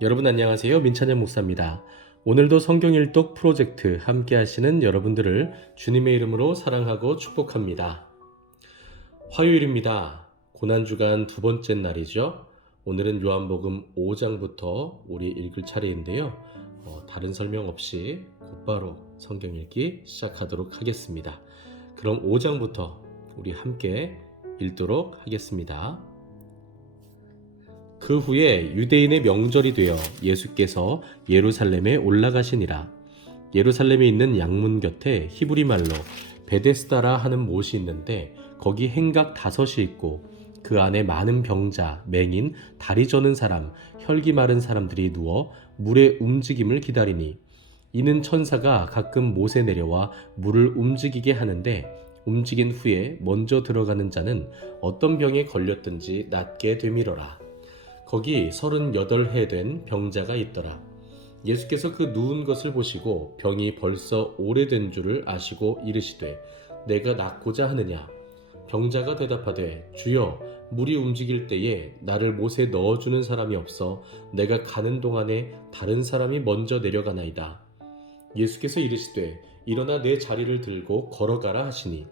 여러분 안녕하세요. 민찬현 목사입니다. 오늘도 성경 일독 프로젝트 함께 하시는 여러분들을 주님의 이름으로 사랑하고 축복합니다. 화요일입니다. 고난주간 두 번째 날이죠. 오늘은 요한복음 5장부터 우리 읽을 차례인데요. 다른 설명 없이 곧바로 성경 읽기 시작하도록 하겠습니다. 그럼 5장부터 우리 함께 읽도록 하겠습니다. 그 후에 유대인의 명절이 되어 예수께서 예루살렘에 올라가시니라. 예루살렘에 있는 양문 곁에 히브리 말로 베데스다라 하는 못이 있는데 거기 행각 5이 있고 그 안에 많은 병자, 맹인, 다리 저는 사람, 혈기 마른 사람들이 누워 물의 움직임을 기다리니 이는 천사가 가끔 못에 내려와 물을 움직이게 하는데 움직인 후에 먼저 들어가는 자는 어떤 병에 걸렸든지 낫게 되밀어라. 거기 38해 된 병자가 있더라. 예수께서 그 누운 것을 보시고 병이 벌써 오래된 줄을 아시고 이르시되 내가 낫고자 하느냐? 병자가 대답하되 주여 물이 움직일 때에 나를 못에 넣어주는 사람이 없어 내가 가는 동안에 다른 사람이 먼저 내려가나이다. 예수께서 이르시되 일어나 내 자리를 들고 걸어가라 하시니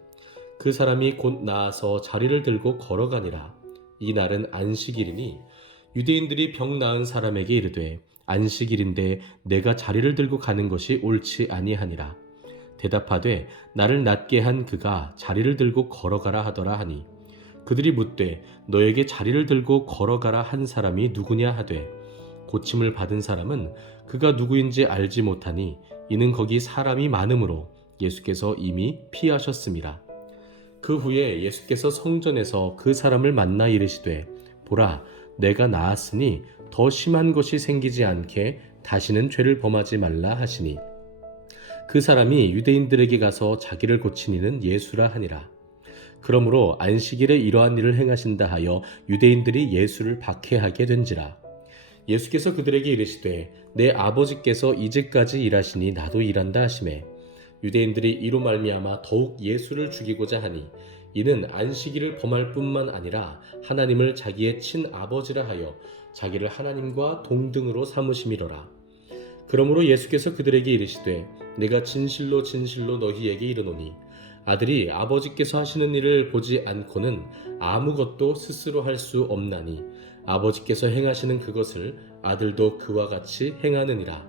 그 사람이 곧 나아서 자리를 들고 걸어가니라. 이 날은 안식일이니 유대인들이 병 나은 사람에게 이르되 안식일인데 내가 자리를 들고 가는 것이 옳지 아니하니라. 대답하되 나를 낫게 한 그가 자리를 들고 걸어가라 하더라 하니 그들이 묻되 너에게 자리를 들고 걸어가라 한 사람이 누구냐 하되 고침을 받은 사람은 그가 누구인지 알지 못하니 이는 거기 사람이 많으므로 예수께서 이미 피하셨음이라. 그 후에 예수께서 성전에서 그 사람을 만나 이르시되 보라 내가 나았으니 더 심한 것이 생기지 않게 다시는 죄를 범하지 말라 하시니 그 사람이 유대인들에게 가서 자기를 고친 이는 예수라 하니라. 그러므로 안식일에 이러한 일을 행하신다 하여 유대인들이 예수를 박해하게 된지라. 예수께서 그들에게 이르시되 내 아버지께서 이제까지 일하시니 나도 일한다 하시매 유대인들이 이로 말미암아 더욱 예수를 죽이고자 하니 이는 안식일을 범할 뿐만 아니라 하나님을 자기의 친아버지라 하여 자기를 하나님과 동등으로 삼으심이로라. 그러므로 예수께서 그들에게 이르시되 내가 진실로 진실로 너희에게 이르노니 아들이 아버지께서 하시는 일을 보지 않고는 아무것도 스스로 할 수 없나니 아버지께서 행하시는 그것을 아들도 그와 같이 행하느니라.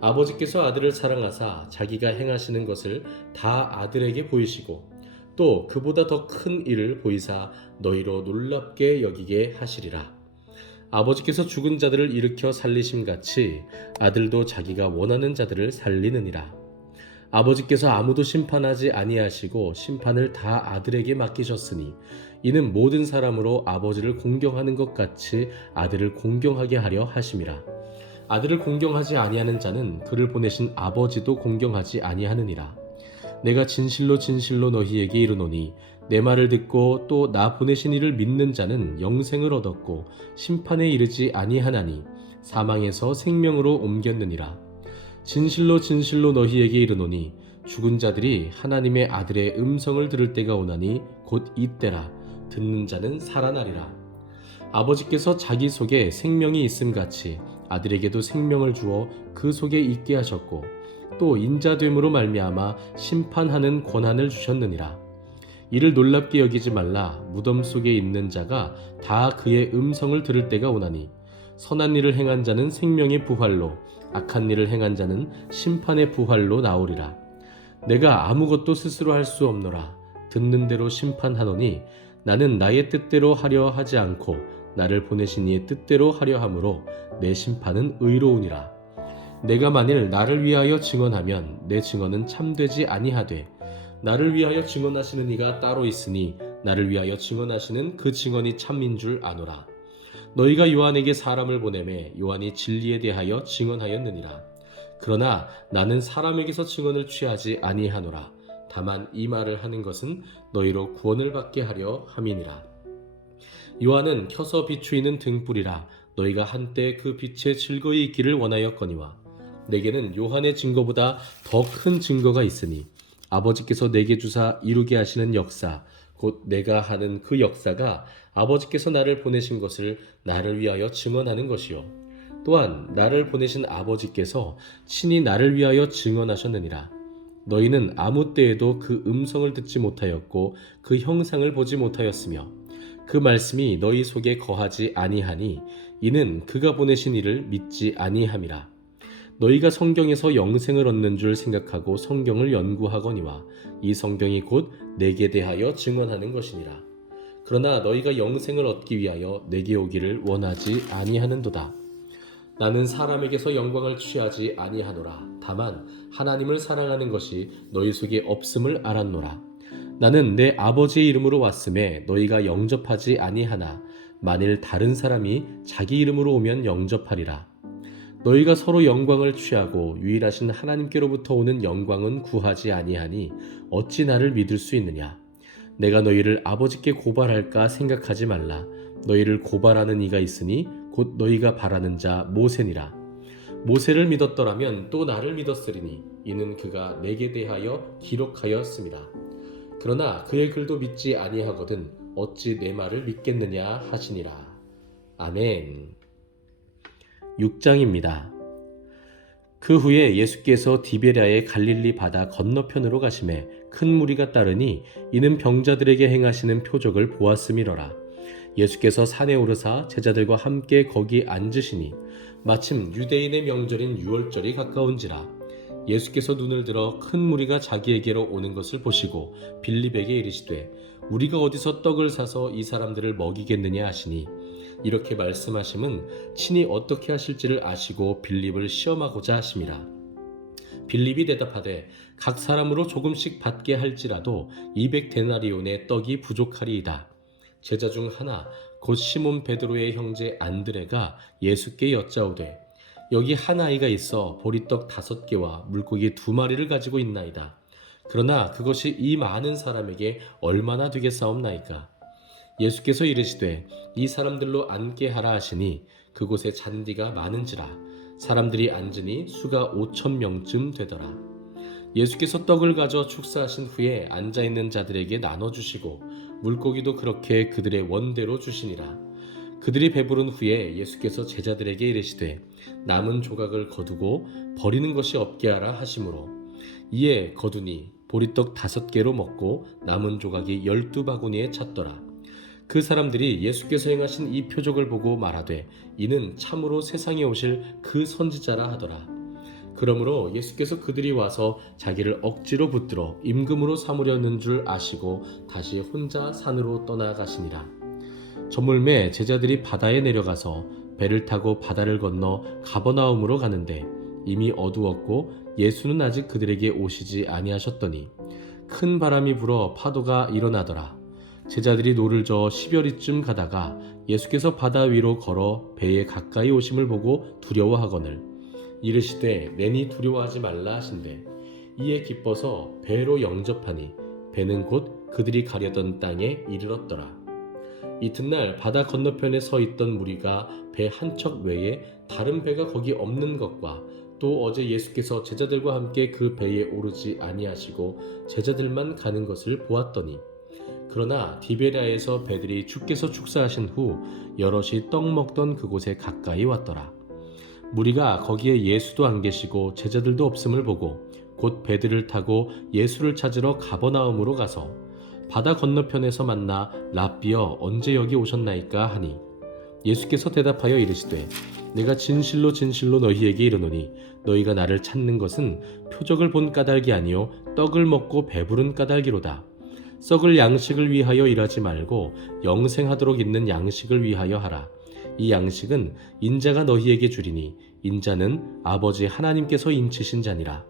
아버지께서 아들을 사랑하사 자기가 행하시는 것을 다 아들에게 보이시고 또 그보다 더 큰 일을 보이사 너희로 놀랍게 여기게 하시리라. 아버지께서 죽은 자들을 일으켜 살리심같이 아들도 자기가 원하는 자들을 살리느니라. 아버지께서 아무도 심판하지 아니하시고 심판을 다 아들에게 맡기셨으니 이는 모든 사람으로 아버지를 공경하는 것 같이 아들을 공경하게 하려 하심이라. 아들을 공경하지 아니하는 자는 그를 보내신 아버지도 공경하지 아니하느니라. 내가 진실로 진실로 너희에게 이르노니 내 말을 듣고 또 나 보내신 이를 믿는 자는 영생을 얻었고 심판에 이르지 아니하나니 사망에서 생명으로 옮겼느니라. 진실로 진실로 너희에게 이르노니 죽은 자들이 하나님의 아들의 음성을 들을 때가 오나니 곧 이때라. 듣는 자는 살아나리라. 아버지께서 자기 속에 생명이 있음같이 아들에게도 생명을 주어 그 속에 있게 하셨고 또 인자됨으로 말미암아 심판하는 권한을 주셨느니라. 이를 놀랍게 여기지 말라. 무덤 속에 있는 자가 다 그의 음성을 들을 때가 오나니 선한 일을 행한 자는 생명의 부활로 악한 일을 행한 자는 심판의 부활로 나오리라. 내가 아무것도 스스로 할 수 없노라. 듣는 대로 심판하노니 나는 나의 뜻대로 하려 하지 않고 나를 보내신 이의 뜻대로 하려 함으로 내 심판은 의로우니라. 내가 만일 나를 위하여 증언하면 내 증언은 참되지 아니하되 나를 위하여 증언하시는 이가 따로 있으니 나를 위하여 증언하시는 그 증언이 참인 줄 아노라. 너희가 요한에게 사람을 보내매 요한이 진리에 대하여 증언하였느니라. 그러나 나는 사람에게서 증언을 취하지 아니하노라. 다만 이 말을 하는 것은 너희로 구원을 받게 하려 함이니라. 요한은 켜서 비추이는 등불이라. 너희가 한때 그 빛에 즐거이 있기를 원하였거니와 내게는 요한의 증거보다 더 큰 증거가 있으니 아버지께서 내게 주사 이루게 하시는 역사 곧 내가 하는 그 역사가 아버지께서 나를 보내신 것을 나를 위하여 증언하는 것이요 또한 나를 보내신 아버지께서 친히 나를 위하여 증언하셨느니라. 너희는 아무 때에도 그 음성을 듣지 못하였고 그 형상을 보지 못하였으며 그 말씀이 너희 속에 거하지 아니하니 이는 그가 보내신 이를 믿지 아니함이라. 너희가 성경에서 영생을 얻는 줄 생각하고 성경을 연구하거니와 이 성경이 곧 내게 대하여 증언하는 것이니라. 그러나 너희가 영생을 얻기 위하여 내게 오기를 원하지 아니하는도다. 나는 사람에게서 영광을 취하지 아니하노라. 다만 하나님을 사랑하는 것이 너희 속에 없음을 알았노라. 나는 내 아버지의 이름으로 왔음에 너희가 영접하지 아니하나 만일 다른 사람이 자기 이름으로 오면 영접하리라. 너희가 서로 영광을 취하고 유일하신 하나님께로부터 오는 영광은 구하지 아니하니 어찌 나를 믿을 수 있느냐. 내가 너희를 아버지께 고발할까 생각하지 말라. 너희를 고발하는 이가 있으니 곧 너희가 바라는 자 모세니라. 모세를 믿었더라면 또 나를 믿었으리니 이는 그가 내게 대하여 기록하였습니다. 그러나 그의 글도 믿지 아니하거든 어찌 내 말을 믿겠느냐 하시니라. 아멘. 6장입니다. 그 후에 예수께서 디베랴의 갈릴리 바다 건너편으로 가심에 큰 무리가 따르니 이는 병자들에게 행하시는 표적을 보았음이러라. 예수께서 산에 오르사 제자들과 함께 거기 앉으시니 마침 유대인의 명절인 유월절이 가까운지라. 예수께서 눈을 들어 큰 무리가 자기에게로 오는 것을 보시고 빌립에게 이르시되 우리가 어디서 떡을 사서 이 사람들을 먹이겠느냐 하시니 이렇게 말씀하심은 친히 어떻게 하실지를 아시고 빌립을 시험하고자 하심이라. 빌립이 대답하되 각 사람으로 조금씩 받게 할지라도 200데나리온의 떡이 부족하리이다. 제자 중 하나 곧 시몬 베드로의 형제 안드레가 예수께 여짜오되 여기 한 아이가 있어 보리떡 5개와 물고기 2마리를 가지고 있나이다. 그러나 그것이 이 많은 사람에게 얼마나 되겠사옵나이까. 예수께서 이르시되 이 사람들로 앉게 하라 하시니 그곳에 잔디가 많은지라. 사람들이 앉으니 수가 5,000명쯤 되더라. 예수께서 떡을 가져 축사하신 후에 앉아있는 자들에게 나눠주시고 물고기도 그렇게 그들의 원대로 주시니라. 그들이 배부른 후에 예수께서 제자들에게 이르시되 남은 조각을 거두고 버리는 것이 없게 하라 하시므로 이에 거두니 보리떡 5개로 먹고 남은 조각이 12바구니에 찼더라. 그 사람들이 예수께서 행하신 이 표적을 보고 말하되 이는 참으로 세상에 오실 그 선지자라 하더라. 그러므로 예수께서 그들이 와서 자기를 억지로 붙들어 임금으로 삼으려는 줄 아시고 다시 혼자 산으로 떠나가시니라. 저물매 제자들이 바다에 내려가서 배를 타고 바다를 건너 가버나움으로 가는데 이미 어두웠고 예수는 아직 그들에게 오시지 아니하셨더니 큰 바람이 불어 파도가 일어나더라. 제자들이 노를 저어 10여리쯤 가다가 예수께서 바다 위로 걸어 배에 가까이 오심을 보고 두려워하거늘 이르시되 내니 두려워하지 말라 하신대 이에 기뻐서 배로 영접하니 배는 곧 그들이 가려던 땅에 이르렀더라. 이튿날 바다 건너편에 서 있던 무리가 배 한 척 외에 다른 배가 거기 없는 것과 또 어제 예수께서 제자들과 함께 그 배에 오르지 아니하시고 제자들만 가는 것을 보았더니 그러나 디베랴에서 배들이 주께서 축사하신 후 여럿이 떡 먹던 그곳에 가까이 왔더라. 무리가 거기에 예수도 안 계시고 제자들도 없음을 보고 곧 배들을 타고 예수를 찾으러 가버나움으로 가서 바다 건너편에서 만나 랍비여 언제 여기 오셨나이까 하니 예수께서 대답하여 이르시되 내가 진실로 진실로 너희에게 이르노니 너희가 나를 찾는 것은 표적을 본 까닭이 아니요 떡을 먹고 배부른 까닭이로다. 썩을 양식을 위하여 일하지 말고 영생하도록 있는 양식을 위하여 하라. 이 양식은 인자가 너희에게 주리니 인자는 아버지 하나님께서 인치신 자니라.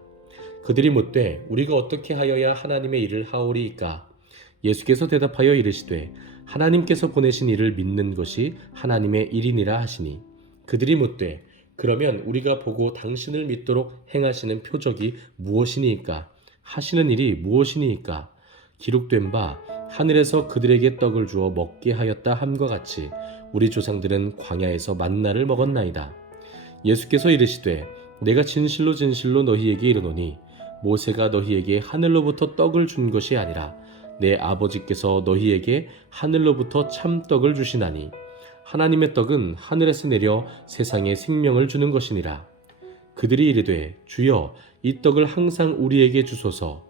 그들이 묻되 우리가 어떻게 하여야 하나님의 일을 하오리이까? 예수께서 대답하여 이르시되 하나님께서 보내신 이를 믿는 것이 하나님의 일이니라 하시니 그들이 묻되 그러면 우리가 보고 당신을 믿도록 행하시는 표적이 무엇이니이까? 하시는 일이 무엇이니이까? 기록된 바 하늘에서 그들에게 떡을 주어 먹게 하였다 함과 같이 우리 조상들은 광야에서 만나를 먹었나이다. 예수께서 이르시되 내가 진실로 진실로 너희에게 이르노니 모세가 너희에게 하늘로부터 떡을 준 것이 아니라 내 아버지께서 너희에게 하늘로부터 참떡을 주시나니 하나님의 떡은 하늘에서 내려 세상에 생명을 주는 것이니라. 그들이 이르되 주여 이 떡을 항상 우리에게 주소서.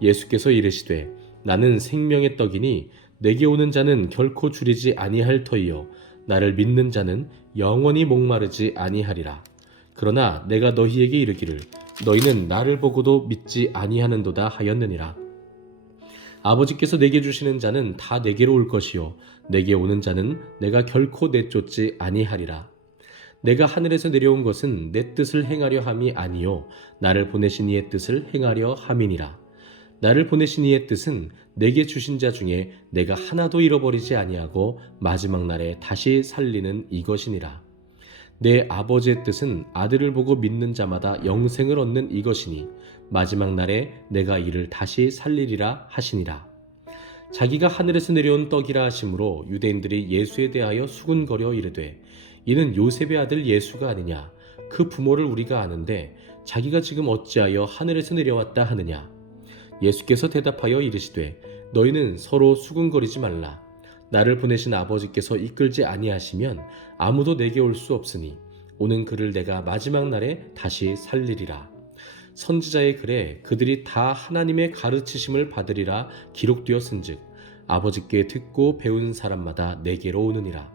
예수께서 이르시되 나는 생명의 떡이니 내게 오는 자는 결코 줄이지 아니할 터이요 나를 믿는 자는 영원히 목마르지 아니하리라. 그러나 내가 너희에게 이르기를 너희는 나를 보고도 믿지 아니하는도다 하였느니라. 아버지께서 내게 주시는 자는 다 내게로 올 것이요 내게 오는 자는 내가 결코 내쫓지 아니하리라. 내가 하늘에서 내려온 것은 내 뜻을 행하려 함이 아니요 나를 보내신 이의 뜻을 행하려 함이니라. 나를 보내신 이의 뜻은 내게 주신 자 중에 내가 하나도 잃어버리지 아니하고 마지막 날에 다시 살리는 이것이니라. 내 아버지의 뜻은 아들을 보고 믿는 자마다 영생을 얻는 이것이니 마지막 날에 내가 이를 다시 살리리라 하시니라. 자기가 하늘에서 내려온 떡이라 하심으로 유대인들이 예수에 대하여 수군거려 이르되 이는 요셉의 아들 예수가 아니냐. 그 부모를 우리가 아는데 자기가 지금 어찌하여 하늘에서 내려왔다 하느냐. 예수께서 대답하여 이르시되 너희는 서로 수군거리지 말라. 나를 보내신 아버지께서 이끌지 아니하시면 아무도 내게 올 수 없으니 오는 그를 내가 마지막 날에 다시 살리리라. 선지자의 글에 그들이 다 하나님의 가르치심을 받으리라 기록되었은즉 아버지께 듣고 배운 사람마다 내게로 오느니라.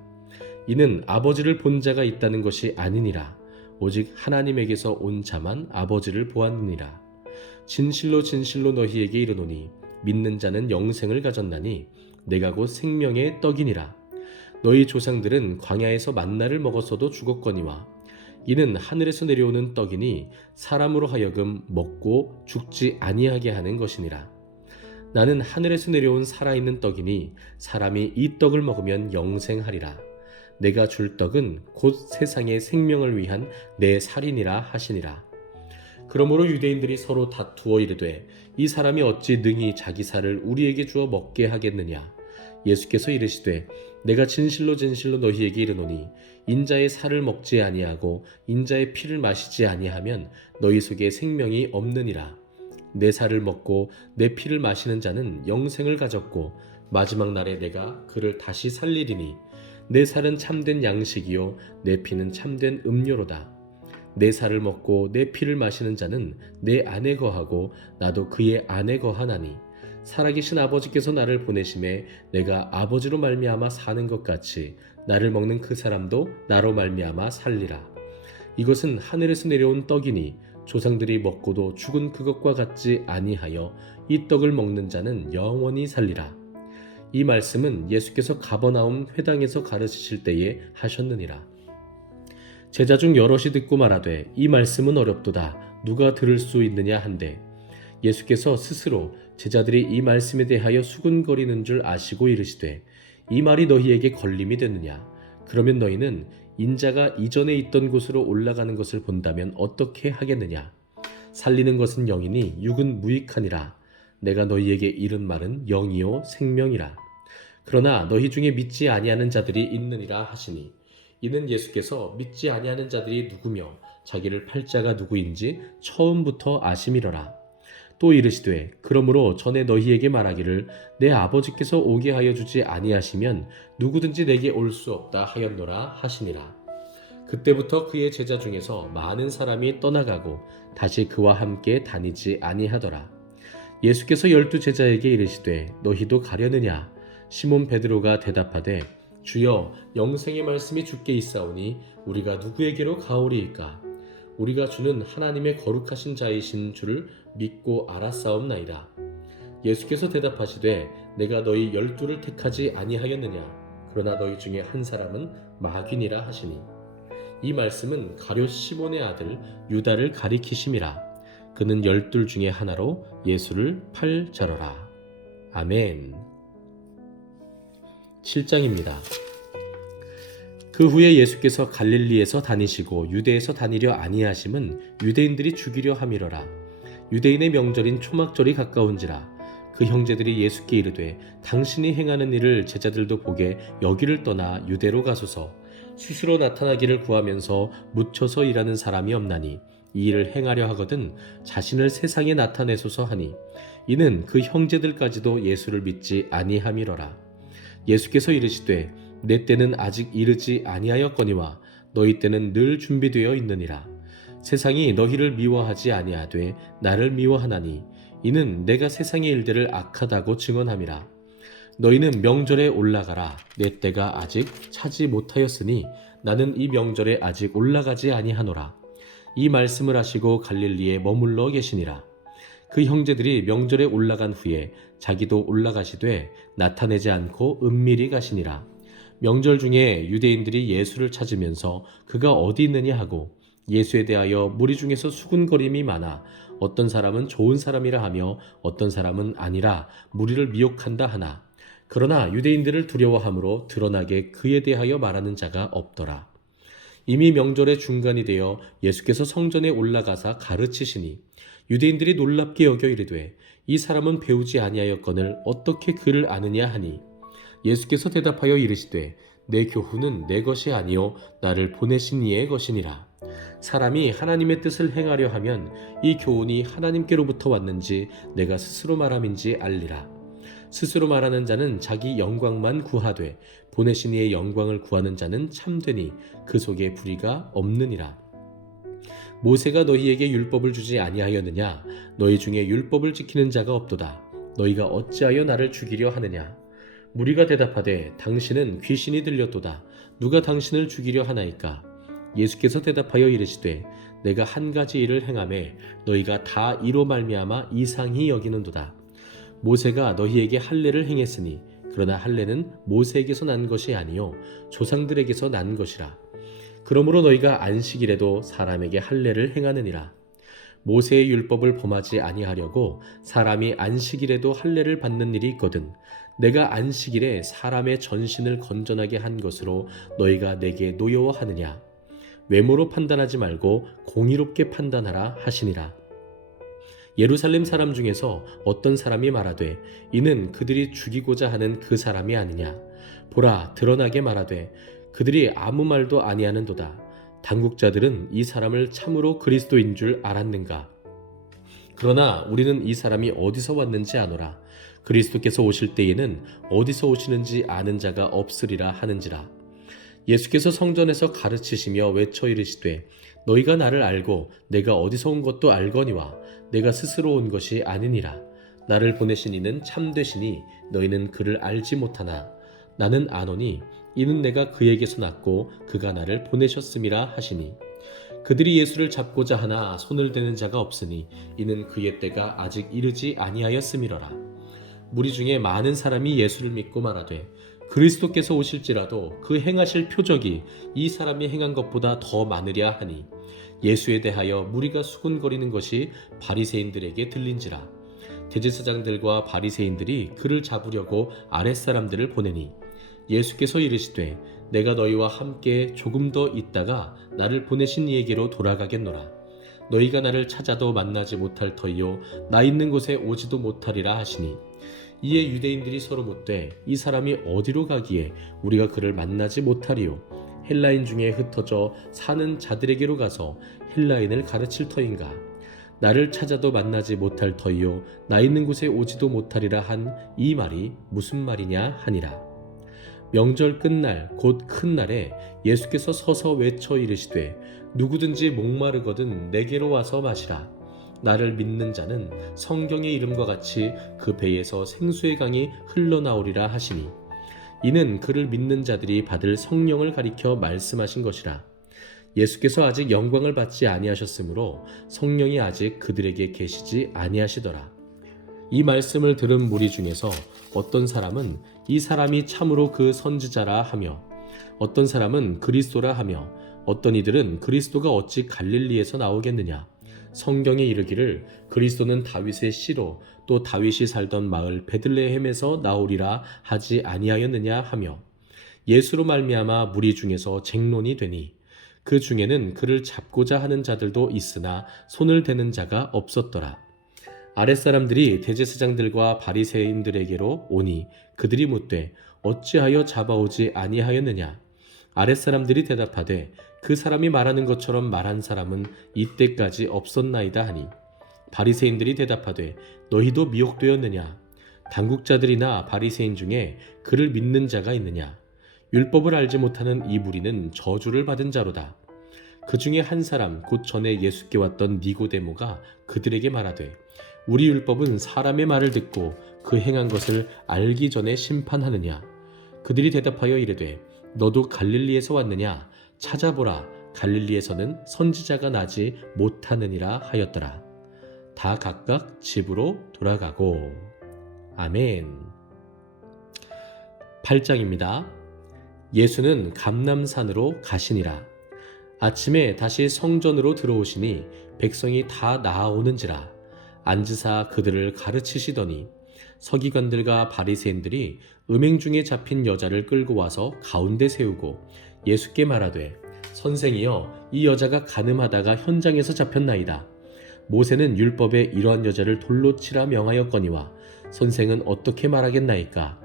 이는 아버지를 본 자가 있다는 것이 아니니라. 오직 하나님에게서 온 자만 아버지를 보았느니라. 진실로 진실로 너희에게 이르노니 믿는 자는 영생을 가졌나니 내가 곧 생명의 떡이니라. 너희 조상들은 광야에서 만나를 먹었어도 죽었거니와 이는 하늘에서 내려오는 떡이니 사람으로 하여금 먹고 죽지 아니하게 하는 것이니라. 나는 하늘에서 내려온 살아있는 떡이니 사람이 이 떡을 먹으면 영생하리라. 내가 줄 떡은 곧 세상의 생명을 위한 내 살이니라 하시니라. 그러므로 유대인들이 서로 다투어 이르되 이 사람이 어찌 능히 자기 살을 우리에게 주어 먹게 하겠느냐. 예수께서 이르시되 내가 진실로 진실로 너희에게 이르노니 인자의 살을 먹지 아니하고 인자의 피를 마시지 아니하면 너희 속에 생명이 없느니라. 내 살을 먹고 내 피를 마시는 자는 영생을 가졌고 마지막 날에 내가 그를 다시 살리리니 내 살은 참된 양식이요 내 피는 참된 음료로다. 내 살을 먹고 내 피를 마시는 자는 내 안에 거하고 나도 그의 안에 거하나니 살아계신 아버지께서 나를 보내심에 내가 아버지로 말미암아 사는 것 같이 나를 먹는 그 사람도 나로 말미암아 살리라. 이것은 하늘에서 내려온 떡이니 조상들이 먹고도 죽은 그것과 같지 아니하여 이 떡을 먹는 자는 영원히 살리라. 이 말씀은 예수께서 가버나움 회당에서 가르치실 때에 하셨느니라. 제자 중 여럿이 듣고 말하되 이 말씀은 어렵도다. 누가 들을 수 있느냐 한데 예수께서 스스로 제자들이 이 말씀에 대하여 수군거리는 줄 아시고 이르시되 이 말이 너희에게 걸림이 되느냐. 그러면 너희는 인자가 이전에 있던 곳으로 올라가는 것을 본다면 어떻게 하겠느냐. 살리는 것은 영이니 육은 무익하니라. 내가 너희에게 이른 말은 영이요 생명이라. 그러나 너희 중에 믿지 아니하는 자들이 있느니라 하시니 이는 예수께서 믿지 아니하는 자들이 누구며 자기를 팔 자가 누구인지 처음부터 아심이러라. 또 이르시되 그러므로 전에 너희에게 말하기를 내 아버지께서 오게 하여 주지 아니하시면 누구든지 내게 올 수 없다 하였노라 하시니라. 그때부터 그의 제자 중에서 많은 사람이 떠나가고 다시 그와 함께 다니지 아니하더라. 예수께서 12 제자에게 이르시되 너희도 가려느냐. 시몬 베드로가 대답하되 주여 영생의 말씀이 주께 있사오니 우리가 누구에게로 가오리이까. 우리가 주는 하나님의 거룩하신 자이신 줄을 믿고 알았사옵나이다. 예수께서 대답하시되 내가 너희 12를 택하지 아니하였느냐. 그러나 너희 중에 한 사람은 마귀니라 하시니 이 말씀은 가룟 시몬의 아들 유다를 가리키심이라. 그는 12 중에 하나로 예수를 팔 자러라. 아멘. 7장입니다. 그 후에 예수께서 갈릴리에서 다니시고 유대에서 다니려 아니하심은 유대인들이 죽이려 함이러라. 유대인의 명절인 초막절이 가까운지라. 그 형제들이 예수께 이르되 당신이 행하는 일을 제자들도 보게 여기를 떠나 유대로 가소서. 스스로 나타나기를 구하면서 묻혀서 일하는 사람이 없나니 이 일을 행하려 하거든 자신을 세상에 나타내소서 하니 이는 그 형제들까지도 예수를 믿지 아니함이러라. 예수께서 이르시되 내 때는 아직 이르지 아니하였거니와 너희 때는 늘 준비되어 있느니라. 세상이 너희를 미워하지 아니하되 나를 미워하나니 이는 내가 세상의 일들을 악하다고 증언함이라. 너희는 명절에 올라가라. 내 때가 아직 차지 못하였으니 나는 이 명절에 아직 올라가지 아니하노라. 이 말씀을 하시고 갈릴리에 머물러 계시니라. 그 형제들이 명절에 올라간 후에 자기도 올라가시되 나타내지 않고 은밀히 가시니라. 명절 중에 유대인들이 예수를 찾으면서 그가 어디 있느냐 하고 예수에 대하여 무리 중에서 수군거림이 많아 어떤 사람은 좋은 사람이라 하며 어떤 사람은 아니라 무리를 미혹한다 하나 그러나 유대인들을 두려워함으로 드러나게 그에 대하여 말하는 자가 없더라. 이미 명절의 중간이 되어 예수께서 성전에 올라가사 가르치시니 유대인들이 놀랍게 여겨 이르되 이 사람은 배우지 아니하였거늘 어떻게 그를 아느냐 하니 예수께서 대답하여 이르시되 내 교훈은 내 것이 아니요 나를 보내신 이의 것이니라. 사람이 하나님의 뜻을 행하려 하면 이 교훈이 하나님께로부터 왔는지 내가 스스로 말함인지 알리라. 스스로 말하는 자는 자기 영광만 구하되 보내신 이의 영광을 구하는 자는 참되니 그 속에 불의가 없느니라. 모세가 너희에게 율법을 주지 아니하였느냐? 너희 중에 율법을 지키는 자가 없도다. 너희가 어찌하여 나를 죽이려 하느냐? 무리가 대답하되 당신은 귀신이 들렸도다. 누가 당신을 죽이려 하나이까? 예수께서 대답하여 이르시되 내가 한 가지 일을 행하매 너희가 다 이로 말미암아 이상히 여기는도다. 모세가 너희에게 할례를 행했으니 그러나 할례는 모세에게서 난 것이 아니요 조상들에게서 난 것이라. 그러므로 너희가 안식일에도 사람에게 할례를 행하느니라. 모세의 율법을 범하지 아니하려고 사람이 안식일에도 할례를 받는 일이 있거든 내가 안식일에 사람의 전신을 건전하게 한 것으로 너희가 내게 노여워하느냐. 외모로 판단하지 말고 공의롭게 판단하라 하시니라. 예루살렘 사람 중에서 어떤 사람이 말하되 이는 그들이 죽이고자 하는 그 사람이 아니냐. 보라 드러나게 말하되 그들이 아무 말도 아니하는도다. 당국자들은 이 사람을 참으로 그리스도인 줄 알았는가. 그러나 우리는 이 사람이 어디서 왔는지 아노라. 그리스도께서 오실 때에는 어디서 오시는지 아는 자가 없으리라 하는지라. 예수께서 성전에서 가르치시며 외쳐 이르시되 너희가 나를 알고 내가 어디서 온 것도 알거니와 내가 스스로 온 것이 아니니라. 나를 보내신 이는 참되시니 너희는 그를 알지 못하나 나는 아노니 이는 내가 그에게서 났고 그가 나를 보내셨음이라 하시니 그들이 예수를 잡고자 하나 손을 대는 자가 없으니 이는 그의 때가 아직 이르지 아니하였음이러라. 무리 중에 많은 사람이 예수를 믿고 말하되 그리스도께서 오실지라도 그 행하실 표적이 이 사람이 행한 것보다 더 많으랴 하니 예수에 대하여 무리가 수군거리는 것이 바리새인들에게 들린지라. 대제사장들과 바리새인들이 그를 잡으려고 아랫사람들을 보내니 예수께서 이르시되 내가 너희와 함께 조금 더 있다가 나를 보내신 이에게로 돌아가겠노라. 너희가 나를 찾아도 만나지 못할 터이요 나 있는 곳에 오지도 못하리라 하시니 이에 유대인들이 서로 묻되 이 사람이 어디로 가기에 우리가 그를 만나지 못하리요. 헬라인 중에 흩어져 사는 자들에게로 가서 헬라인을 가르칠 터인가. 나를 찾아도 만나지 못할 터이요 나 있는 곳에 오지도 못하리라 한 이 말이 무슨 말이냐 하니라. 명절 끝날 곧 큰 날에 예수께서 서서 외쳐 이르시되 누구든지 목마르거든 내게로 와서 마시라. 나를 믿는 자는 성경의 이름과 같이 그 배에서 생수의 강이 흘러나오리라 하시니 이는 그를 믿는 자들이 받을 성령을 가리켜 말씀하신 것이라. 예수께서 아직 영광을 받지 아니하셨으므로 성령이 아직 그들에게 계시지 아니하시더라. 이 말씀을 들은 무리 중에서 어떤 사람은 이 사람이 참으로 그 선지자라 하며 어떤 사람은 그리스도라 하며 어떤 이들은 그리스도가 어찌 갈릴리에서 나오겠느냐. 성경에 이르기를 그리스도는 다윗의 씨로 또 다윗이 살던 마을 베들레헴에서 나오리라 하지 아니하였느냐 하며 예수로 말미암아 무리 중에서 쟁론이 되니 그 중에는 그를 잡고자 하는 자들도 있으나 손을 대는 자가 없었더라. 아랫사람들이 대제사장들과 바리새인들에게로 오니 그들이 묻되 어찌하여 잡아오지 아니하였느냐. 아랫사람들이 대답하되 그 사람이 말하는 것처럼 말한 사람은 이때까지 없었나이다 하니 바리새인들이 대답하되 너희도 미혹되었느냐. 당국자들이나 바리새인 중에 그를 믿는 자가 있느냐. 율법을 알지 못하는 이 무리는 저주를 받은 자로다. 그 중에 한 사람 곧 전에 예수께 왔던 니고데모가 그들에게 말하되 우리 율법은 사람의 말을 듣고 그 행한 것을 알기 전에 심판하느냐. 그들이 대답하여 이르되 너도 갈릴리에서 왔느냐. 찾아보라. 갈릴리에서는 선지자가 나지 못하느니라 하였더라. 다 각각 집으로 돌아가고. 아멘. 8장입니다. 예수는 감람산으로 가시니라. 아침에 다시 성전으로 들어오시니 백성이 다 나아오는지라. 앉으사 그들을 가르치시더니 서기관들과 바리새인들이 음행 중에 잡힌 여자를 끌고 와서 가운데 세우고 예수께 말하되 선생이여 이 여자가 간음하다가 현장에서 잡혔나이다. 모세는 율법에 이러한 여자를 돌로 치라 명하였거니와 선생은 어떻게 말하겠나이까.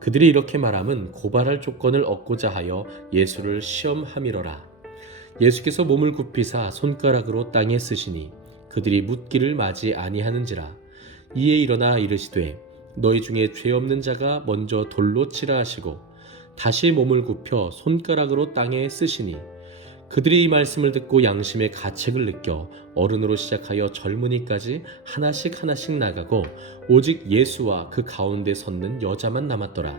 그들이 이렇게 말함은 고발할 조건을 얻고자 하여 예수를 시험함이러라. 예수께서 몸을 굽히사 손가락으로 땅에 쓰시니 그들이 묻기를 마지 아니하는지라. 이에 일어나 이르시되 너희 중에 죄 없는 자가 먼저 돌로 치라 하시고 다시 몸을 굽혀 손가락으로 땅에 쓰시니 그들이 이 말씀을 듣고 양심의 가책을 느껴 어른으로 시작하여 젊은이까지 하나씩 나가고 오직 예수와 그 가운데 섰는 여자만 남았더라.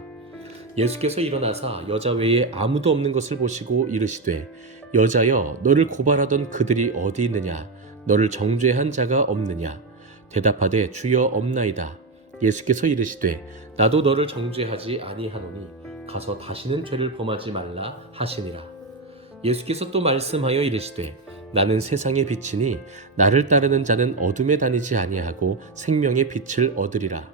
예수께서 일어나사 여자 외에 아무도 없는 것을 보시고 이르시되 여자여 너를 고발하던 그들이 어디 있느냐. 너를 정죄한 자가 없느냐. 대답하되 주여 없나이다. 예수께서 이르시되 나도 너를 정죄하지 아니하노니 가서 다시는 죄를 범하지 말라 하시니라. 예수께서 또 말씀하여 이르시되 나는 세상의 빛이니 나를 따르는 자는 어둠에 다니지 아니하고 생명의 빛을 얻으리라.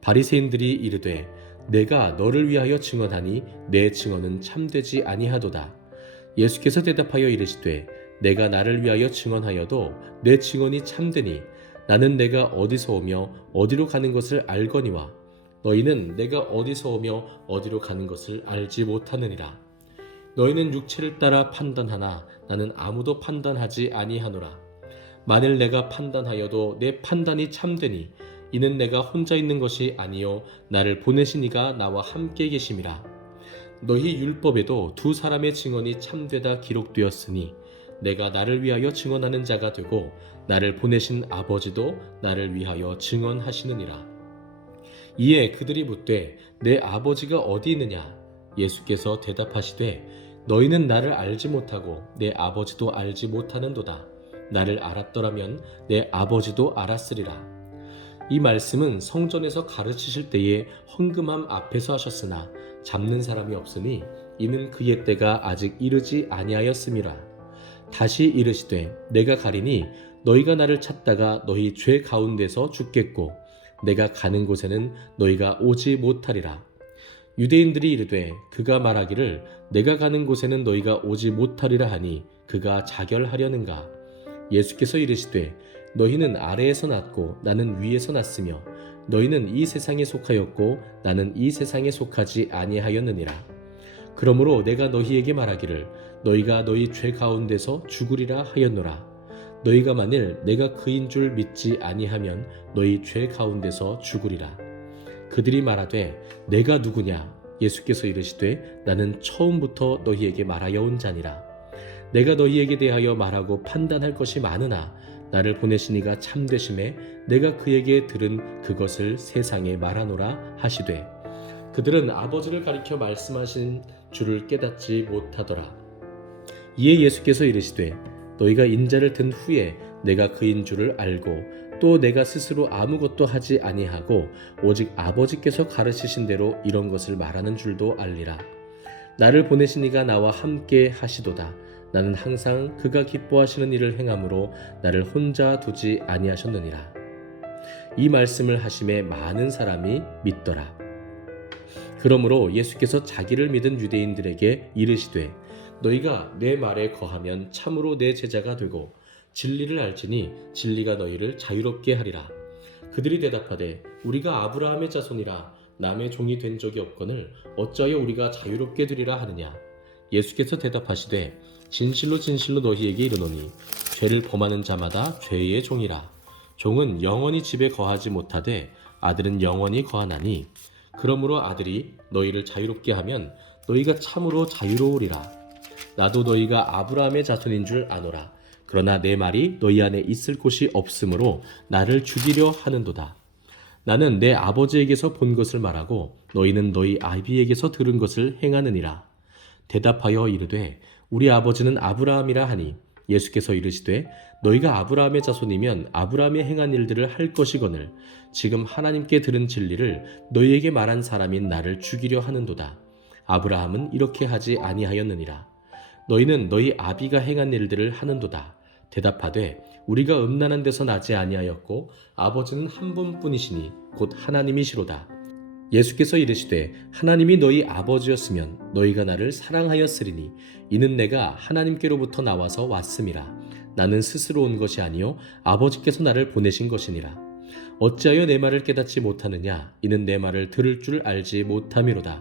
바리새인들이 이르되 내가 너를 위하여 증언하니 내 증언은 참되지 아니하도다. 예수께서 대답하여 이르시되 내가 나를 위하여 증언하여도 내 증언이 참되니 나는 내가 어디서 오며 어디로 가는 것을 알거니와 너희는 내가 어디서 오며 어디로 가는 것을 알지 못하느니라. 너희는 육체를 따라 판단하나 나는 아무도 판단하지 아니하노라. 만일 내가 판단하여도 내 판단이 참되니 이는 내가 혼자 있는 것이 아니요 나를 보내신 이가 나와 함께 계심이라. 너희 율법에도 두 사람의 증언이 참되다 기록되었으니 내가 나를 위하여 증언하는 자가 되고 나를 보내신 아버지도 나를 위하여 증언하시느니라. 이에 그들이 묻되 내 아버지가 어디 있느냐. 예수께서 대답하시되 너희는 나를 알지 못하고 내 아버지도 알지 못하는도다. 나를 알았더라면 내 아버지도 알았으리라. 이 말씀은 성전에서 가르치실 때에 헌금함 앞에서 하셨으나 잡는 사람이 없으니 이는 그의 때가 아직 이르지 아니하였음이라. 다시 이르시되 내가 가리니 너희가 나를 찾다가 너희 죄 가운데서 죽겠고 내가 가는 곳에는 너희가 오지 못하리라. 유대인들이 이르되 그가 말하기를 내가 가는 곳에는 너희가 오지 못하리라 하니 그가 자결하려는가. 예수께서 이르시되 너희는 아래에서 났고 나는 위에서 났으며 너희는 이 세상에 속하였고 나는 이 세상에 속하지 아니하였느니라. 그러므로 내가 너희에게 말하기를 너희가 너희 죄 가운데서 죽으리라 하였노라. 너희가 만일 내가 그인 줄 믿지 아니하면 너희 죄 가운데서 죽으리라. 그들이 말하되 내가 누구냐. 예수께서 이르시되 나는 처음부터 너희에게 말하여 온 자니라. 내가 너희에게 대하여 말하고 판단할 것이 많으나 나를 보내신 이가 참되심에 내가 그에게 들은 그것을 세상에 말하노라 하시되 그들은 아버지를 가리켜 말씀하신 줄을 깨닫지 못하더라. 이에 예수께서 이르시되 너희가 인자를 든 후에 내가 그인 줄을 알고 또 내가 스스로 아무것도 하지 아니하고 오직 아버지께서 가르치신 대로 이런 것을 말하는 줄도 알리라. 나를 보내신 이가 나와 함께 하시도다. 나는 항상 그가 기뻐하시는 일을 행함으로 나를 혼자 두지 아니하셨느니라. 이 말씀을 하심에 많은 사람이 믿더라. 그러므로 예수께서 자기를 믿은 유대인들에게 이르시되 너희가 내 말에 거하면 참으로 내 제자가 되고 진리를 알지니 진리가 너희를 자유롭게 하리라. 그들이 대답하되 우리가 아브라함의 자손이라 남의 종이 된 적이 없거늘 어찌하여 우리가 자유롭게 되리라 하느냐. 예수께서 대답하시되 진실로 너희에게 이르노니 죄를 범하는 자마다 죄의 종이라. 종은 영원히 집에 거하지 못하되 아들은 영원히 거하나니 그러므로 아들이 너희를 자유롭게 하면 너희가 참으로 자유로우리라. 나도 너희가 아브라함의 자손인 줄 아노라. 그러나 내 말이 너희 안에 있을 곳이 없으므로 나를 죽이려 하는도다. 나는 내 아버지에게서 본 것을 말하고 너희는 너희 아비에게서 들은 것을 행하느니라. 대답하여 이르되 우리 아버지는 아브라함이라 하니 예수께서 이르시되 너희가 아브라함의 자손이면 아브라함이 행한 일들을 할 것이거늘 지금 하나님께 들은 진리를 너희에게 말한 사람인 나를 죽이려 하는도다. 아브라함은 이렇게 하지 아니하였느니라. 너희는 너희 아비가 행한 일들을 하는도다. 대답하되 우리가 음란한 데서 나지 아니하였고 아버지는 한 분뿐이시니 곧 하나님이시로다. 예수께서 이르시되 하나님이 너희 아버지였으면 너희가 나를 사랑하였으리니 이는 내가 하나님께로부터 나와서 왔음이라. 나는 스스로 온 것이 아니요 아버지께서 나를 보내신 것이니라. 어찌하여 내 말을 깨닫지 못하느냐? 이는 내 말을 들을 줄 알지 못함이로다.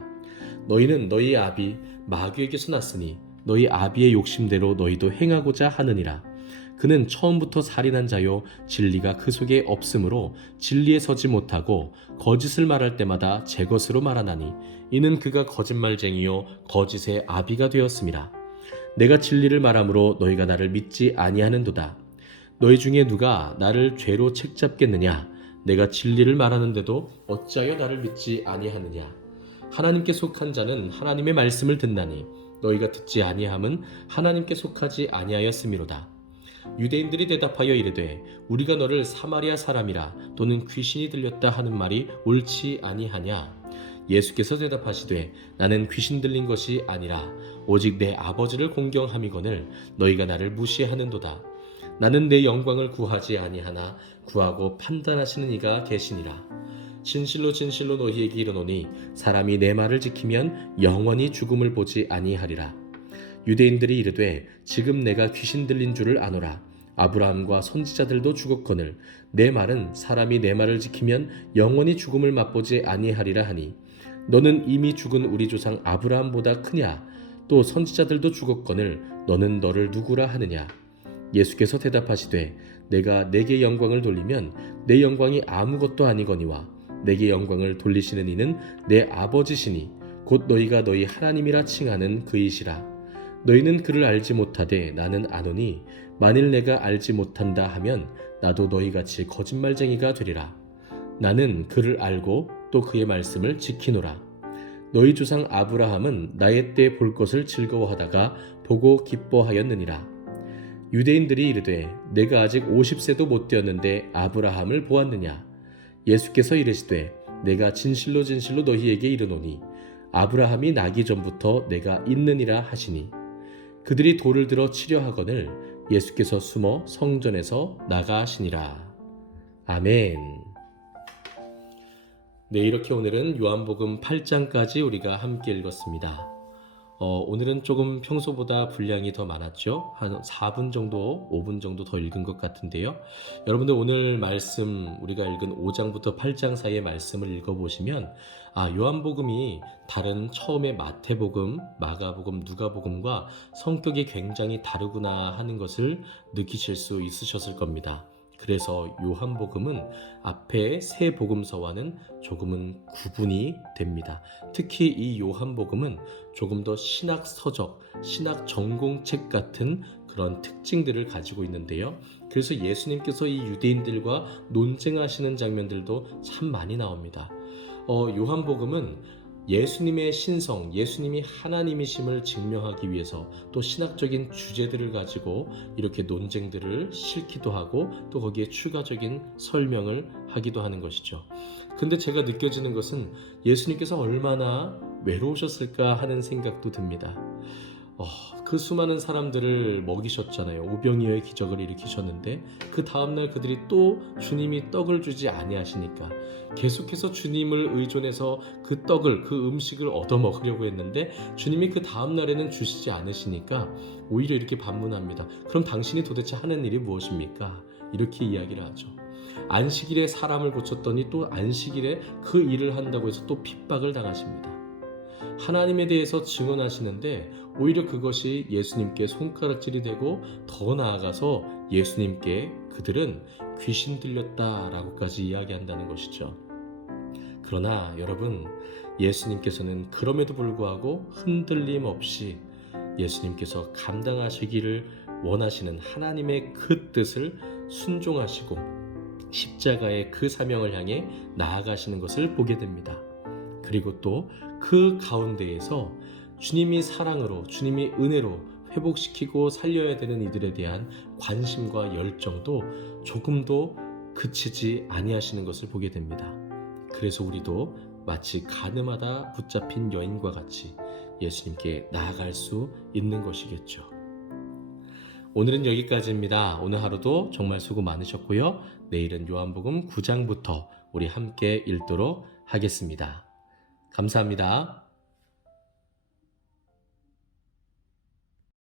너희는 너희 아비 마귀에게서 났으니 너희 아비의 욕심대로 너희도 행하고자 하느니라. 그는 처음부터 살인한 자요 진리가 그 속에 없으므로 진리에 서지 못하고 거짓을 말할 때마다 제 것으로 말하나니 이는 그가 거짓말쟁이요 거짓의 아비가 되었음이라. 내가 진리를 말하므로 너희가 나를 믿지 아니하는도다. 너희 중에 누가 나를 죄로 책잡겠느냐? 내가 진리를 말하는데도 어찌하여 나를 믿지 아니하느냐? 하나님께 속한 자는 하나님의 말씀을 듣나니 너희가 듣지 아니함은 하나님께 속하지 아니하였음이로다. 유대인들이 대답하여 이르되 우리가 너를 사마리아 사람이라 또는 귀신이 들렸다 하는 말이 옳지 아니하냐? 예수께서 대답하시되 나는 귀신 들린 것이 아니라 오직 내 아버지를 공경함이거늘 너희가 나를 무시하는도다. 나는 내 영광을 구하지 아니하나 구하고 판단하시는 이가 계시니라. 진실로 진실로 너희에게 이르노니 사람이 내 말을 지키면 영원히 죽음을 보지 아니하리라. 유대인들이 이르되 지금 내가 귀신 들린 줄을 아노라. 아브라함과 선지자들도 죽었거늘 내 말은 사람이 내 말을 지키면 영원히 죽음을 맛보지 아니하리라 하니 너는 이미 죽은 우리 조상 아브라함보다 크냐? 또 선지자들도 죽었거늘 너는 너를 누구라 하느냐? 예수께서 대답하시되 내가 내게 영광을 돌리면 내 영광이 아무것도 아니거니와 내게 영광을 돌리시는 이는 내 아버지시니 곧 너희가 너희 하나님이라 칭하는 그이시라. 너희는 그를 알지 못하되 나는 아노니 만일 내가 알지 못한다 하면 나도 너희같이 거짓말쟁이가 되리라. 나는 그를 알고 또 그의 말씀을 지키노라. 너희 조상 아브라함은 나의 때 볼 것을 즐거워하다가 보고 기뻐하였느니라. 유대인들이 이르되 내가 아직 50세도 못 되었는데 아브라함을 보았느냐? 예수께서 이르시되 내가 진실로 진실로 너희에게 이르노니 아브라함이 나기 전부터 내가 있느니라 하시니 그들이 돌을 들어 치려 하거늘 예수께서 숨어 성전에서 나가시니라. 아멘. 네, 이렇게 오늘은 요한복음 8장까지 우리가 함께 읽었습니다. 오늘은 조금 평소보다 분량이 더 많았죠. 한 4분 정도, 5분 정도 더 읽은 것 같은데요. 여러분들 오늘 말씀 우리가 읽은 5장부터 8장 사이의 말씀을 읽어보시면 요한복음이 다른 처음에 마태복음, 마가복음, 누가복음과 성격이 굉장히 다르구나 하는 것을 느끼실 수 있으셨을 겁니다. 그래서 요한복음은 앞에 세 복음서와는 조금은 구분이 됩니다. 특히 이 요한복음은 조금 더 신학 서적, 신학 전공책 같은 그런 특징들을 가지고 있는데요. 그래서 예수님께서 이 유대인들과 논쟁하시는 장면들도 참 많이 나옵니다. 요한복음은 예수님의 신성, 예수님이 하나님이심을 증명하기 위해서 또 신학적인 주제들을 가지고 이렇게 논쟁들을 싣기도 하고 또 거기에 추가적인 설명을 하기도 하는 것이죠. 근데 제가 느껴지는 것은 예수님께서 얼마나 외로우셨을까 하는 생각도 듭니다. 그 수많은 사람들을 먹이셨잖아요. 오병이어의 기적을 일으키셨는데 그 다음날 그들이 또 주님이 떡을 주지 아니하시니까 계속해서 주님을 의존해서 그 떡을, 그 음식을 얻어먹으려고 했는데 주님이 그 다음날에는 주시지 않으시니까 오히려 이렇게 반문합니다. 그럼 당신이 도대체 하는 일이 무엇입니까? 이렇게 이야기를 하죠. 안식일에 사람을 고쳤더니 또 안식일에 그 일을 한다고 해서 또 핍박을 당하십니다. 하나님에 대해서 증언하시는데 오히려 그것이 예수님께 손가락질이 되고 더 나아가서 예수님께 그들은 귀신 들렸다라고까지 이야기한다는 것이죠. 그러나 여러분, 예수님께서는 그럼에도 불구하고 흔들림 없이 예수님께서 감당하시기를 원하시는 하나님의 그 뜻을 순종하시고 십자가의 그 사명을 향해 나아가시는 것을 보게 됩니다. 그리고 또 그 가운데에서 주님이 사랑으로, 주님이 은혜로 회복시키고 살려야 되는 이들에 대한 관심과 열정도 조금도 그치지 아니하시는 것을 보게 됩니다. 그래서 우리도 마치 가늠하다 붙잡힌 여인과 같이 예수님께 나아갈 수 있는 것이겠죠. 오늘은 여기까지입니다. 오늘 하루도 정말 수고 많으셨고요. 내일은 요한복음 9장부터 우리 함께 읽도록 하겠습니다. 감사합니다.